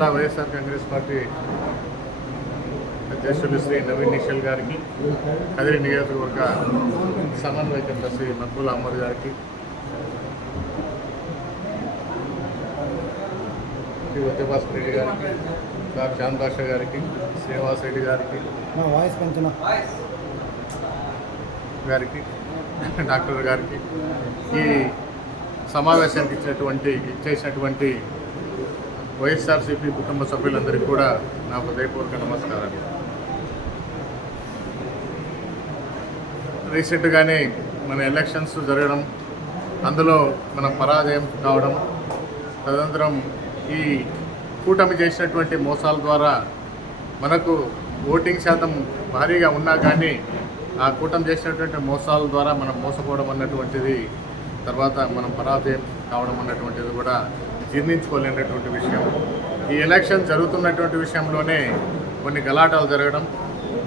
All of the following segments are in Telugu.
జిల్లా వైఎస్ఆర్ కాంగ్రెస్ పార్టీ అధ్యక్షులు శ్రీ నవీన్ నిషల్ గారికి కదిరి నియోజకవర్గ సమన్వయకర్త శ్రీ మక్బుల్ అహ్మద్ గారికి శ్రీ ఉత్తబాస్ రెడ్డి గారికి సార్ చాంద్ బాషా గారికి శ్రీనివాస్ రెడ్డి గారికి వాయిస్ పెంచిన గారికి డాక్టర్ గారికి ఈ సమావేశానికి ఇచ్చినటువంటి ఇచ్చేసినటువంటి వైఎస్ఆర్సీపీ కుటుంబ సభ్యులందరికీ కూడా నా హృదయపూర్వక నమస్కారాలు. రీసెంట్గానే మన ఎలక్షన్స్ జరగడం అందులో మన పరాజయం కావడం తదనంతరం ఈ కూటమి చేసినటువంటి మోసాల ద్వారా మనకు ఓటింగ్ శాతం భారీగా ఉన్నా కానీ ఆ కూటమి చేసినటువంటి మోసాల ద్వారా మనం మోసపోవడం అన్నటువంటిది తర్వాత మనం పరాజయం కావడం అన్నటువంటిది కూడా జీర్ణించుకోలేనటువంటి విషయం. ఈ ఎలక్షన్ జరుగుతున్నటువంటి విషయంలోనే కొన్ని గలాటాలు జరగడం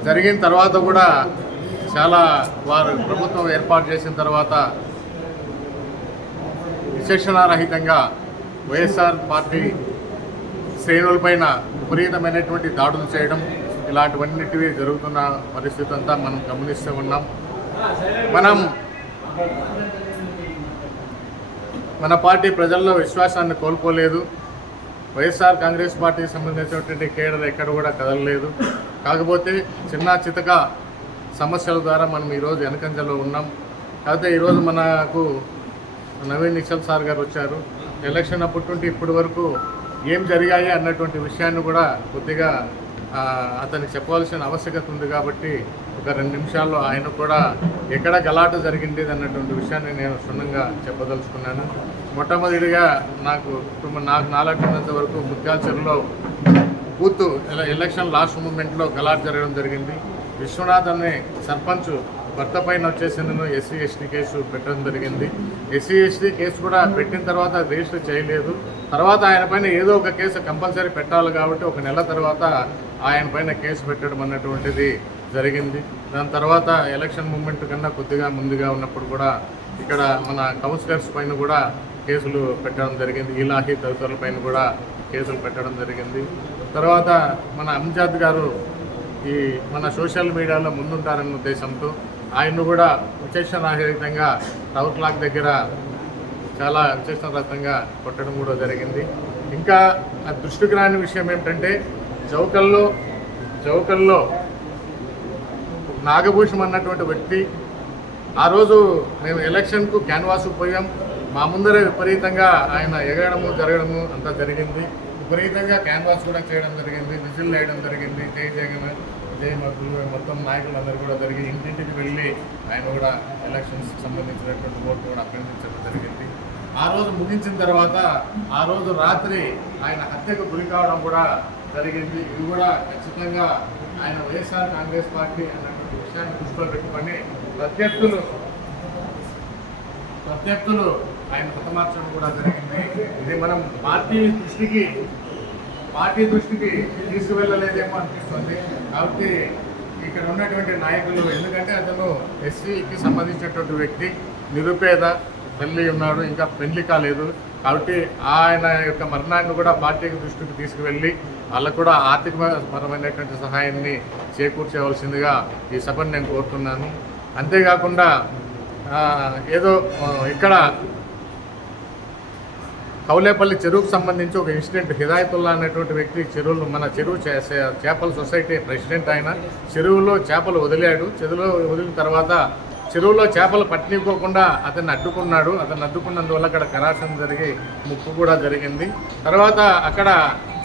జరిగిన తర్వాత కూడా చాలా వారు ప్రభుత్వం ఏర్పాటు చేసిన తర్వాత విశేషణారహితంగా వైఎస్ఆర్ పార్టీ శ్రేణులపైన విపరీతమైనటువంటి దాడులు చేయడం ఇలాంటివన్నిటివి జరుగుతున్న పరిస్థితి అంతా మనం గమనిస్తూ ఉన్నాం. మనం మన పార్టీ ప్రజల్లో విశ్వాసాన్ని కోల్పోలేదు. వైఎస్ఆర్ కాంగ్రెస్ పార్టీకి సంబంధించినటువంటి కేడర్ ఎక్కడ కూడా కదలలేదు. కాకపోతే చిన్న చితక సమస్యల ద్వారా మనం ఈరోజు వెనకంజలో ఉన్నాం. కాకపోతే ఈరోజు మనకు నవీన్ నిశ్చల్ సార్ గారు వచ్చారు. ఎలక్షన్ అప్పటి నుండి ఇప్పటి వరకు ఏం జరిగాయి అన్నటువంటి విషయాన్ని కూడా కొద్దిగా అతనికి చెప్పవలసిన ఆవశ్యకత ఉంది కాబట్టి ఒక రెండు నిమిషాల్లో ఆయన కూడా ఎక్కడ గలాట జరిగింది అన్నటువంటి విషయాన్ని నేను క్షుణ్ణంగా చెప్పదలుచుకున్నాను. మొట్టమొదటిగా నాకు ఇప్పుడు నాకు నాలుగున్నంత వరకు ముత్యాల్చర్లో బూత్ ఎలక్షన్ లాస్ట్ మూమెంట్లో గలాట జరగడం జరిగింది. విశ్వనాథ్ అనే సర్పంచ్ భర్త పైన వచ్చేసిందను ఎస్సీ ఎస్టీ కేసు పెట్టడం జరిగింది. ఎస్సీ ఎస్టీ కేసు కూడా పెట్టిన తర్వాత రిజిస్టర్ చేయలేదు. తర్వాత ఆయన పైన ఏదో ఒక కేసు కంపల్సరీ పెట్టాలి కాబట్టి ఒక నెల తర్వాత ఆయన పైన కేసు పెట్టడం అన్నటువంటిది జరిగింది. దాని తర్వాత ఎలక్షన్ మూమెంట్ కన్నా కొద్దిగా ముందుగా ఉన్నప్పుడు కూడా ఇక్కడ మన కౌన్సిలర్స్ పైన కూడా కేసులు పెట్టడం జరిగింది. ఇలాహీ తదితరుల పైన కూడా కేసులు పెట్టడం జరిగింది. తర్వాత మన అంజాద్ గారు ఈ మన సోషల్ మీడియాలో ముందుంటారన్న ఉద్దేశంతో ఆయన్ను కూడా విశేషరహితంగా టవర్ క్లాక్ దగ్గర చాలా విశేషరహితంగా కొట్టడం కూడా జరిగింది. ఇంకా ఆ దృష్టికి రాని విషయం ఏమిటంటే చౌకల్లో చౌకల్లో నాగభూషణం అన్నటువంటి వ్యక్తి ఆ రోజు మేము ఎలక్షన్కు క్యాన్వాస్ పోయాం. మా ముందరే విపరీతంగా ఆయన ఎగరడము జరగడము అంతా జరిగింది. విపరీతంగా క్యాన్వాస్ కూడా చేయడం జరిగింది విజిల్ వేయడం జరిగింది. జై జగన్ జై మధులు మొత్తం నాయకులందరూ కూడా జరిగి ఇంటింటికి వెళ్ళి ఆయన కూడా ఎలక్షన్స్ సంబంధించినటువంటి ఓట్లు కూడా అభ్యర్థించడం జరిగింది. ఆ రోజు ముగించిన తర్వాత ఆ రోజు రాత్రి ఆయన హత్యకు గురి కావడం కూడా జరిగింది. ఇది కూడా ఖచ్చితంగా ఆయన వైఎస్ఆర్ కాంగ్రెస్ పార్టీ అన్నటువంటి విషయాన్ని దృష్టిలో పెట్టుకొని ప్రత్యర్థులు ప్రత్యర్థులు ఆయన హతమార్చడం కూడా జరిగింది. ఇది మనం పార్టీ దృష్టికి పార్టీ దృష్టికి తీసుకువెళ్ళలేదేమో అనిపిస్తుంది. కాబట్టి ఇక్కడ ఉన్నటువంటి నాయకులు ఎందుకంటే అతను ఎస్సీకి సంబంధించినటువంటి వ్యక్తి నిరుపేద తల్లి ఉన్నాడు ఇంకా పెళ్ళి కాలేదు. కాబట్టి ఆయన యొక్క మరణాన్ని కూడా పార్టీ దృష్టికి తీసుకువెళ్ళి వాళ్ళకు కూడా ఆర్థికపరమైనటువంటి సహాయాన్ని చేకూర్చవలసిందిగా ఈ సభను నేను కోరుతున్నాను. అంతేకాకుండా ఏదో ఇక్కడ కౌలేపల్లి చెరువుకు సంబంధించి ఒక ఇన్సిడెంట్ హిదాయతుల్లా అనేటువంటి వ్యక్తి చెరువులు మన చెరువు చేపల సొసైటీ ప్రెసిడెంట్ ఆయన చెరువులో చేపలు వదిలాడు. చెరువులో వదిలిన తర్వాత చెరువులో చేపలు పట్టినివ్వకుండా అతన్ని అడ్డుకున్నాడు. అతన్ని అడ్డుకున్నందువల్ల అక్కడ కరాసం జరిగి ముప్పు కూడా జరిగింది. తర్వాత అక్కడ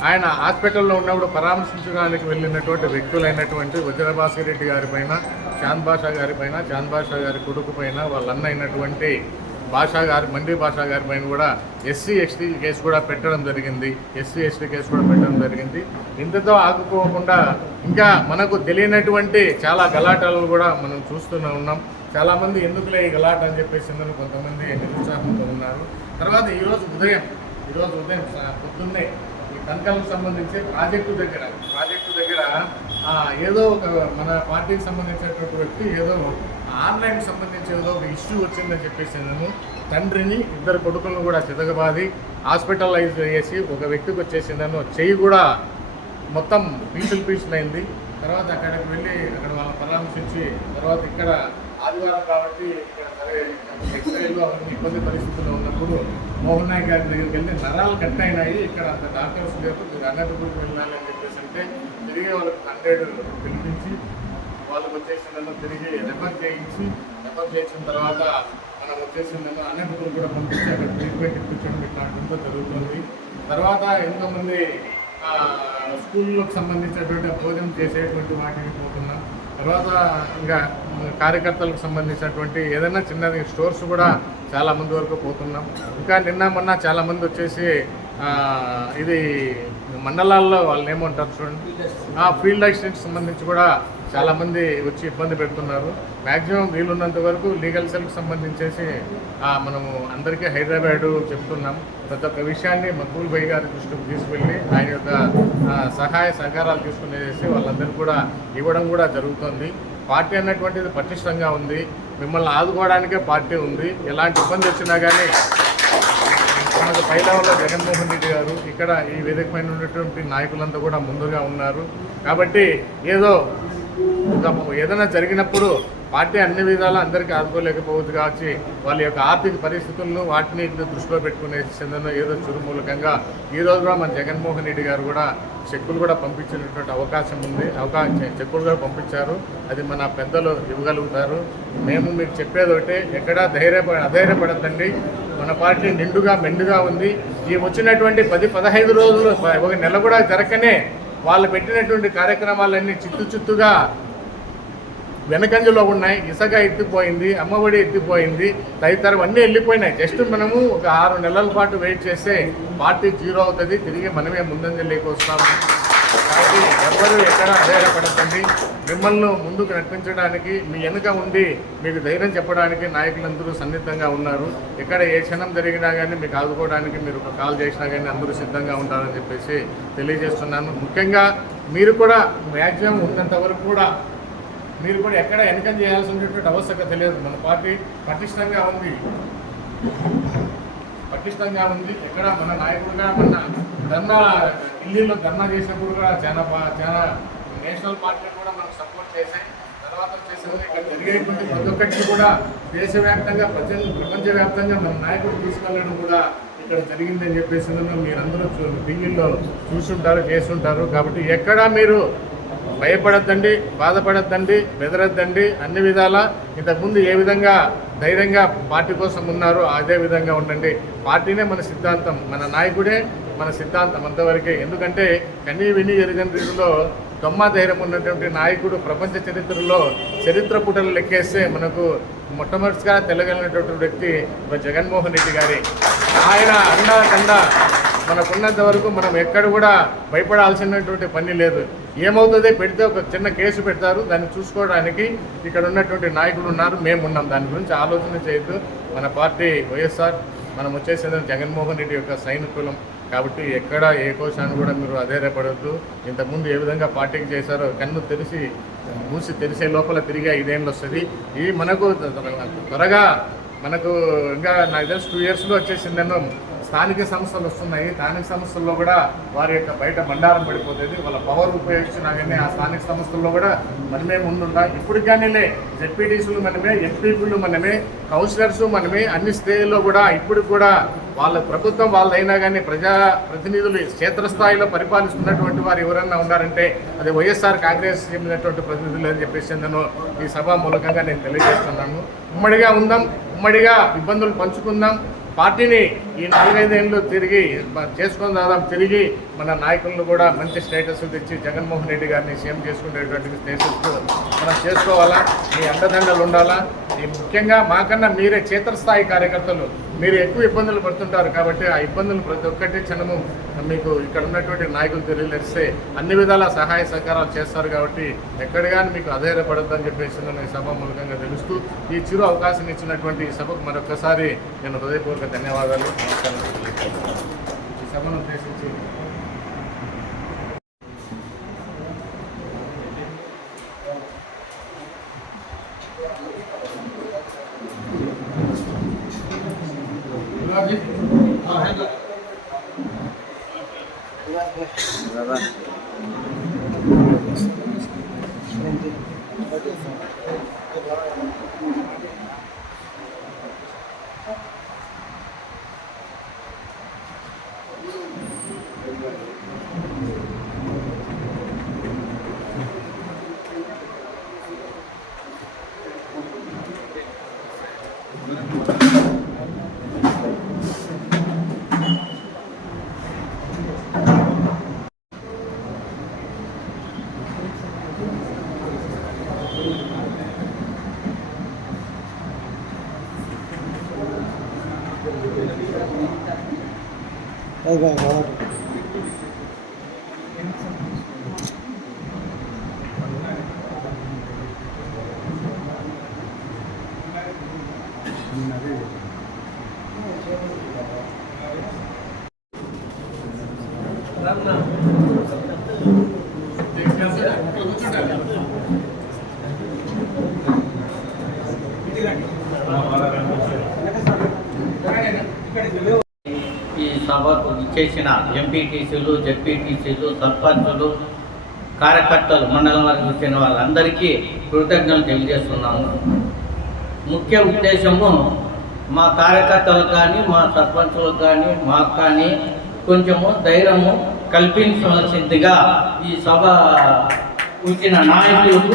ఆయన హాస్పిటల్లో ఉన్నప్పుడు పరామర్శించడానికి వెళ్ళినటువంటి వ్యక్తులైనటువంటి వజ్రభాస్కర్ రెడ్డి గారి పైన చాంద్ బాషా గారి పైన చాంద్ బాషా గారి కొడుకు పైన వాళ్ళ అన్న అయినటువంటి భాషా గారి మండి భాషా గారి పైన కూడా ఎస్సీ ఎస్టీ కేసు కూడా పెట్టడం జరిగింది. ఎస్సీ ఎస్టీ కేసు కూడా పెట్టడం జరిగింది. ఇంతతో ఆగుకోకుండా ఇంకా మనకు తెలియనటువంటి చాలా గలాటాలు కూడా మనం చూస్తూనే ఉన్నాం. చాలామంది ఎందుకులే ఈ గలాట అని చెప్పేసి కొంతమంది నిరుత్సాహంతో ఉన్నారు. తర్వాత ఈరోజు ఉదయం ఈరోజు ఉదయం పొద్దున్నే ఈ కనకలకు సంబంధించి ప్రాజెక్టు దగ్గర ప్రాజెక్టు దగ్గర ఏదో ఒక మన పార్టీకి సంబంధించినటువంటి వ్యక్తి ఏదో ఆన్లైన్కి సంబంధించి ఏదో ఒక ఇష్యూ వచ్చిందని చెప్పేసి నేను తండ్రిని ఇద్దరు కొడుకులను కూడా చితగబాది హాస్పిటలైజ్ చేసి ఒక వ్యక్తికి వచ్చేసిందని చెయ్యి కూడా మొత్తం పీసులు పీసులు అయింది తర్వాత అక్కడికి వెళ్ళి అక్కడ వాళ్ళ పరామర్శించి తర్వాత ఇక్కడ ఆదివారం కాబట్టి ఇక్కడ సరే ఎక్స్రేలు ఇబ్బంది పరిస్థితుల్లో ఉన్నప్పుడు మోహన్ నాయక్ గారి దగ్గరికి వెళ్ళి నరాలు కట్ అయినాయి. ఇక్కడ అంత డాక్టర్స్ లేరు. మీరు అన్నట్టుకు వెళ్ళాలి అని చెప్పేసి అంటే తిరిగి వాళ్ళకి హండ్రెడ్ పిలిపించి వాళ్ళకి వచ్చేసిందన్న తిరిగి రెఫర్ చేయించి రెఫర్ చేసిన తర్వాత మనం వచ్చేసిందన్న అన్నట్టుకులు కూడా పంపించి అక్కడ ట్రీట్మెంట్ ఇప్పించడం ఇట్లాంటింతో జరుగుతుంది. తర్వాత ఎంతోమంది స్కూళ్ళకు సంబంధించినటువంటి భోజనం చేసేటువంటి వాటికి పోతున్నాం. తర్వాత ఇంకా కార్యకర్తలకు సంబంధించినటువంటి ఏదైనా చిన్నది స్టోర్స్ కూడా చాలా మంది వరకు పోతున్నాం. ఇంకా నిన్న మొన్న చాలా మంది వచ్చేసి ఇది మండలాల్లో వాళ్ళు ఏమంటారు చూడండి? ఆ ఫీల్డ్ యాక్సిడెంట్ సంబంధించి కూడా చాలామంది వచ్చి ఇబ్బంది పెడుతున్నారు. మ్యాక్సిమం వీలున్నంత వరకు లీగల్ సెల్కి సంబంధించేసి మనము అందరికీ హైదరాబాద్ చెప్తున్నాం. ప్రతి ఒక్క విషయాన్ని మక్బూల్ భయ్ గారి దృష్టికి తీసుకెళ్ళి ఆయన యొక్క సహాయ సహకారాలు తీసుకునేసి వాళ్ళందరూ కూడా ఇవ్వడం కూడా జరుగుతుంది. పార్టీ అన్నటువంటిది పటిష్టంగా ఉంది. మిమ్మల్ని ఆదుకోవడానికే పార్టీ ఉంది. ఎలాంటి ఇబ్బంది వచ్చినా కానీ మనకు పై లెవెల్లో జగన్మోహన్ రెడ్డి గారు ఇక్కడ ఈ వేదిక పైన ఉన్నటువంటి నాయకులంతా కూడా ముందుగా ఉన్నారు. కాబట్టి ఏదో ఏదైనా జరిగినప్పుడు పార్టీ అన్ని విధాలు అందరికీ ఆదుకోలేకపోవచ్చు కావచ్చు వాళ్ళ యొక్క ఆర్థిక పరిస్థితులను వాటిని దృష్టిలో పెట్టుకునే చెందిన ఏదో చురుమూలకంగా ఈ రోజు కూడా మన జగన్మోహన్ రెడ్డి గారు కూడా చెక్కులు కూడా పంపించినటువంటి అవకాశం ఉంది. అవకాశం చెక్కులు కూడా పంపించారు. అది మన పెద్దలు ఇవ్వగలుగుతారు. మేము మీకు చెప్పేది ఒకటే ఎక్కడా ధైర్యపడ అధైర్యపడద్దండి. మన పార్టీ నిండుగా మెండుగా ఉంది. ఈ వచ్చినటువంటి పది పదహైదు రోజులు ఒక నెల కూడా జరగనే వాళ్ళు పెట్టినటువంటి కార్యక్రమాలన్నీ చిత్తు చిత్తుగా వెనకంజలో ఉన్నాయి. ఇసుక ఎత్తిపోయింది అమ్మఒడి ఎత్తిపోయింది తదితరం అన్నీ వెళ్ళిపోయినాయి. జస్ట్ మనము ఒక ఆరు నెలల పాటు వెయిట్ చేస్తే పార్టీ జీరో అవుతుంది. తిరిగి మనమే ముందంజ వస్తాము. కాబట్టి ఎవరు ఎక్కడ అధైర్యపడకండి. మిమ్మల్ని ముందుకు నడిపించడానికి మీ వెనుక ఉండి మీకు ధైర్యం చెప్పడానికి నాయకులందరూ సన్నిహితంగా ఉన్నారు. ఎక్కడ ఏ క్షణం జరిగినా కానీ మీకు ఆదుకోవడానికి మీరు ఒక కాల్ చేసినా కానీ అందరూ సిద్ధంగా ఉంటారని చెప్పేసి తెలియజేస్తున్నాను. ముఖ్యంగా మీరు కూడా మ్యాక్సిమం ఉన్నంత వరకు కూడా మీరు కూడా ఎక్కడ వెనకం చేయాల్సినటువంటి అవసరం తెలియదు. మన పార్టీ పటిష్టంగా ఉంది. పటిష్టంగా ఉంది. ఎక్కడ మన నాయకుడుగా మన ధర్నా ఢిల్లీలో ధర్నా చేసినప్పుడు కూడా చాలా చాలా నేషనల్ పార్టీలు కూడా మనకు సపోర్ట్ చేశాయి. తర్వాత వచ్చేసరికి ఇక్కడ జరిగేటువంటి ప్రతి ఒక్కటి కూడా దేశవ్యాప్తంగా ప్రజలు ప్రపంచవ్యాప్తంగా మన నాయకుడు తీసుకెళ్ళడం కూడా ఇక్కడ జరిగిందని చెప్పేసి మీరందరూ చూ- ఢిల్లీలో చూసుంటారు చేస్తుంటారు. కాబట్టి ఎక్కడా మీరు భయపడద్దండి బాధపడద్దండి బెదరద్దండి అన్ని విధాలా. ఇంతకుముందు ఏ విధంగా ధైర్యంగా పార్టీ కోసం ఉన్నారో అదే విధంగా ఉండండి. పార్టీనే మన సిద్ధాంతం మన నాయకుడే మన సిద్ధాంతం అంతవరకే. ఎందుకంటే కనీ విని ఎరుగని రీతిలో దొమ్మ ధైర్యం ఉన్నటువంటి నాయకుడు ప్రపంచ చరిత్రలో చరిత్ర పుటలు లెక్కేస్తే మనకు మొట్టమొదటిగా తెలగలిగినటువంటి వ్యక్తి జగన్మోహన్ రెడ్డి గారి. ఆయన అండా కండా మనకున్నంత వరకు మనం ఎక్కడ కూడా భయపడాల్సినటువంటి పని లేదు. ఏమవుతుంది? పెడితే ఒక చిన్న కేసు పెడతారు. దాన్ని చూసుకోవడానికి ఇక్కడ ఉన్నటువంటి నాయకులు ఉన్నారు. మేము ఉన్నాం. దాని గురించి ఆలోచన చేయొద్దు. మన పార్టీ వైఎస్ఆర్ మనం వచ్చేసేది జగన్మోహన్ రెడ్డి యొక్క సైనికులం. కాబట్టి ఎక్కడ ఏ కోశాన్ని కూడా మీరు అధైర్యపడవద్దు ఇంతకుముందు ఏ విధంగా పార్టీకి చేశారో కన్ను తెలిసి మూసి తెలిసే లోపల తిరిగా ఐదేళ్ళు వస్తుంది. ఇది మనకు త్వరగా మనకు ఇంకా నాకు తెలిసి టూ ఇయర్స్లో వచ్చేసిందేమో. స్థానిక సంస్థలు వస్తున్నాయి. స్థానిక సంస్థల్లో కూడా వారి యొక్క బయట బండారం పడిపోతుంది. వాళ్ళ పవర్ ఉపయోగించినా కానీ ఆ స్థానిక సంస్థల్లో కూడా మనమే ముందుంటాం. ఇప్పుడు కానీ జెడ్పీటీసీలు మనమే ఎంపీపీలు మనమే కౌన్సిలర్స్ మనమే అన్ని స్థాయిల్లో కూడా ఇప్పుడు కూడా వాళ్ళ ప్రభుత్వం వాళ్ళైనా కానీ ప్రజా ప్రతినిధులు క్షేత్రస్థాయిలో పరిపాలిస్తున్నటువంటి వారు ఎవరైనా ఉన్నారంటే అది వైఎస్ఆర్ కాంగ్రెస్ చెందినటువంటి ప్రతినిధులు అని చెప్పేసి నేను ఈ సభ మూలకంగా నేను తెలియజేస్తున్నాను. ఉమ్మడిగా ఉందాం ఉమ్మడిగా ఇబ్బందులు పంచుకుందాం. పార్టీని ఈ నాలుగైదేళ్ళు తిరిగి బ- దాదాపు తిరిగి మన నాయకులను కూడా మంచి స్టేటస్ తెచ్చి జగన్మోహన్ రెడ్డి గారిని సీఎం చేసుకునేటువంటి స్టేటస్ మనం చేసుకోవాలా? మీ అండదండలు ఉండాలా ఈ ముఖ్యంగా మాకన్నా మీరే క్షేత్రస్థాయి కార్యకర్తలు మీరు ఎక్కువ ఇబ్బందులు పడుతుంటారు కాబట్టి ఆ ఇబ్బందులు ప్రతి ఒక్కటి క్షణము మీకు ఇక్కడ ఉన్నటువంటి నాయకులు తెలియజేస్తే అన్ని విధాల సహాయ సహకారాలు చేస్తారు కాబట్టి ఎక్కడిగాని మీకు అధైర్యపడద్దని చెప్పేసి నేను ఈ సభ మూలకంగా తెలుస్తూ ఈ చిరు అవకాశం ఇచ్చినటువంటి ఈ సభకు మరొకసారి నేను హృదయపూర్వక ధన్యవాదాలు. నమస్కారం. ఈ సభను ఉద్దేశించి Vai, vai. గులాబీ ఈ సభకు ఇచ్చేసిన ఎంపీటీసీలు జెడ్పీటీసీలు సర్పంచులు కార్యకర్తలు మండలం వరకు వచ్చిన వాళ్ళందరికీ కృతజ్ఞతలు తెలియజేస్తున్నాము. ముఖ్య ఉద్దేశము మా కార్యకర్తలకు కానీ మా సర్పంచులకు కానీ మాకు కానీ కొంచెము ధైర్యము కల్పించవలసిందిగా ఈ సభ ఉంచిన నాయకులకు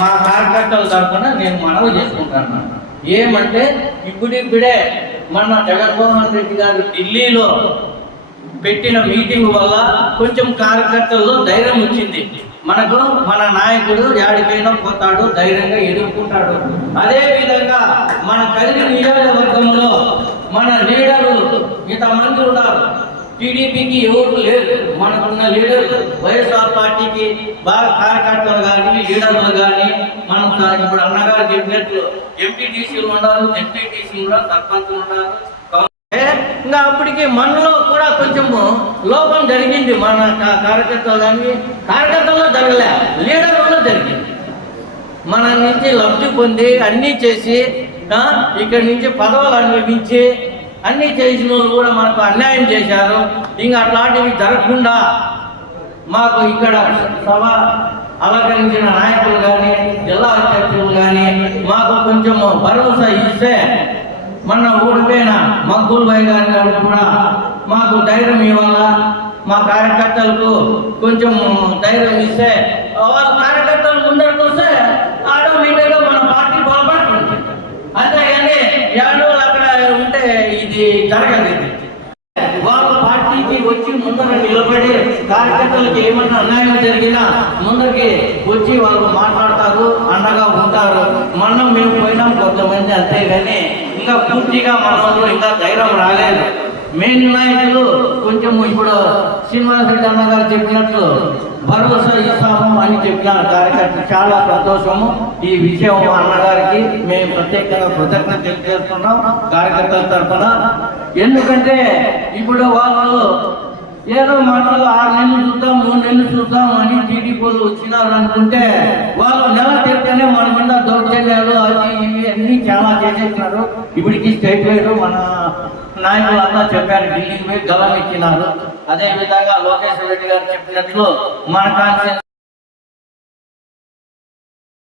మా కార్యకర్తల తరఫున నేను మనవి చేసుకుంటాను. ఏమంటే ఇప్పుడిప్పుడే మన జగన్మోహన్ రెడ్డి గారు ఢిల్లీలో పెట్టిన మీటింగ్ వల్ల కొంచెం కార్యకర్తల్లో ధైర్యం వచ్చింది. మనకు మన నాయకుడు యాడికైనా పోతాడు ధైర్యంగా ఎదుర్కొంటాడు. అదేవిధంగా మన కదిరి నియోజకవర్గంలో మన లీడర్లు ఇంతమంది ఉన్నారు. టీడీపీకి ఎవరు లేరు. మనకున్న లీడర్లు వైఎస్ఆర్ పార్టీకి బాగా కార్యకర్తలు కానీ లీడర్లు కానీ మనం ఇప్పుడు అన్నగారు చెప్పినట్లు ఎంపీటీసీలు ఉన్నారు ఎంపీటీసీలు ఉన్నారు సర్పంచులు ఉన్నారు. ఇంకా అప్పటికి మనలో కూడా కొంచెము లోపం జరిగింది మన కార్యకర్తలు కానీ కార్యకర్తల్లో జరగలే లీడర్లలో జరిగింది. మన నుంచి లబ్ధి పొంది అన్నీ చేసి ఇక్కడి నుంచి పదవులు అనుభవించి అన్నీ చేసిన వాళ్ళు కూడా మనకు అన్యాయం చేశారు. ఇంకా అట్లాంటివి జరగకుండా మాకు ఇక్కడ సభ అలంకరించిన నాయకులు కానీ జిల్లా అధ్యక్షులు కానీ మాకు కొంచెము భరోసా ఇస్తే మొన్న ఓడిపోయిన మగ్గుల్ భాయ్ గారి గారు కూడా మాకు ధైర్యం ఇవ్వాలా? మా కార్యకర్తలకు కొంచెం ధైర్యం ఇస్తే వాళ్ళ కార్యకర్తలు ముందరకు వస్తే ఆటోమేటిక్గా మన పార్టీ బలపడుతుంది అంతేగాని ఏడు అక్కడ ఉంటే జరగలేదు వాళ్ళ పార్టీకి వచ్చి ముందర నిలబడి కార్యకర్తలకి ఏమన్నా అన్యాయం జరిగినా ముందరికి వచ్చి వాళ్ళు మాట్లాడతారు అండగా ఉంటారు. మనం మేము పోయినాం కొంతమంది అంతేగాని ఇంకా పూర్తిగా మన ఇంకా ధైర్యం రాలేదు. మెయిన్ నాయకులు కొంచెం ఇప్పుడు శ్రీనివాసరెడ్డి అన్న గారు చెప్పినట్లు భరోసా ఇస్తాము అని చెప్పిన కార్యకర్త చాలా సంతోషము. ఈ విషయం మా అన్నగారికి మేము ప్రత్యేకంగా కృతజ్ఞత తెలియజేస్తున్నాం కార్యకర్తల తరఫున. ఎందుకంటే ఇప్పుడు వాళ్ళు ఏదో మాటలు ఆరు నెలలు చూద్దాం మూడు నెలలు చూద్దాం అని టీడీపీ వాళ్ళు వచ్చినారు అనుకుంటే వాళ్ళు నెల తిరిగితేనే మన మీద దౌర్జన్యాలు అవి ఇవి అన్నీ చాలా చేసేసినారు. ఇప్పటికి స్టేట్ వైడ్ మన నాయకులు అంతా చెప్పారు ఢిల్లీకి పోయి గలం ఇచ్చినారు అదే విధంగా లోకేశ్వర రెడ్డి గారు చెప్పినట్లు మన కాన్స్టిట్యూన్సీ